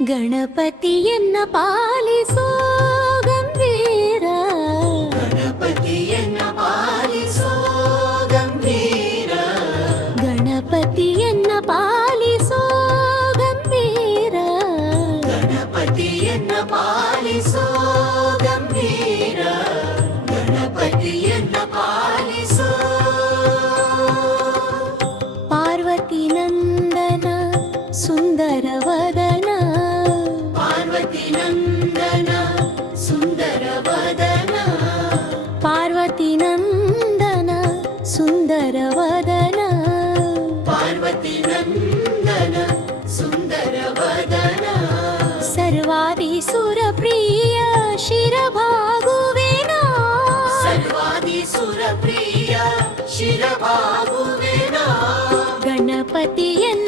ಗಣಪತಿಯನ್ನ ಪಾಲಿಸೋ ಗಂಭೀರ, ಗಣಪತಿಯನ್ನ ಪಾಲಿಸೋ ಗಂಭೀರ, ಗಣಪತಿಯನ್ನ ಪಾಲಿಸೋ ಗಂಭೀರ, ಗಣಪತಿಯನ್ನ ಪಾಲಿಸೋ ಗಂಭೀರ, ಗಣಪತಿಯನ್ನ ಪಾಲಿಸೋ. ಪಾರ್ವತಿ ನಂದನ ಸುಂದರ ವದನ, ಪಾರ್ವತಿ ನಂದನ ಸುಂದರ ವದನ, ಪಾರ್ವತಿ ನಂದನ ಸುಂದರ ವದನ, ಪಾರ್ವತಿ ನಂದನ ಸುಂದರ ವದನ, ಸರ್ವಾದಿ ಸುರಪ್ರಿಯ ಶಿರಭಾಗುವೆನಾ, ಸರ್ವಾದಿ ಸುರಪ್ರಿಯ ಶಿರಭಾಗುವೆನಾ. ಗಣಪತಿಯನ್ನ